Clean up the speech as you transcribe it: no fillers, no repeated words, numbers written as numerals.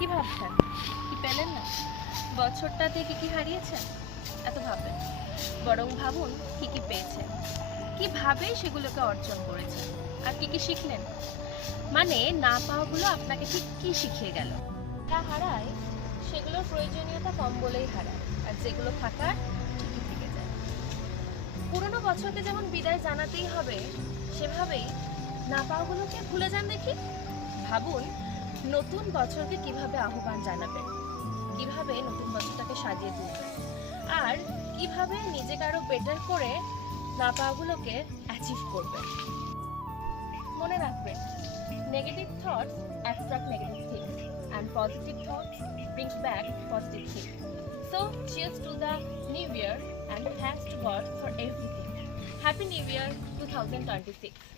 কি ভাবছেন? কি পেলেন না? বছরটাতে কি হারিয়েছেন? এত ভাববেন। বরং ভাবুন কি পেয়েছেন, কিভাবে সেগুলোকে অর্জন করেছেন, আর কি শিখলেন। মানে না পাওয়াগুলো আপনাকে ঠিক কি শিখিয়ে গেল। যা হারায় সেগুলোর প্রয়োজনীয়তা কম বলেই হারায়, আর যেগুলো থাকার ঠিকই থেকে যায়। পুরোনো বছরকে যেমন বিদায় জানাতেই হবে, সেভাবেই না পাওয়াগুলোকে ভুলে যান দেখি। ভাবুন নতুন বছরকে কিভাবে আহ্বান জানাবেন, কিভাবে নতুন বছরটাকে সাজিয়ে তুলবেন, আর কিভাবে নিজেকে আরো বেটার করে না পাওয়াগুলোকে অ্যাচিভ করবেন। মনে রাখবেন, negative thoughts attract negative things and positive thoughts brings back positive things. So cheers to the new year and thanks to God for everything. Happy New Year 2026.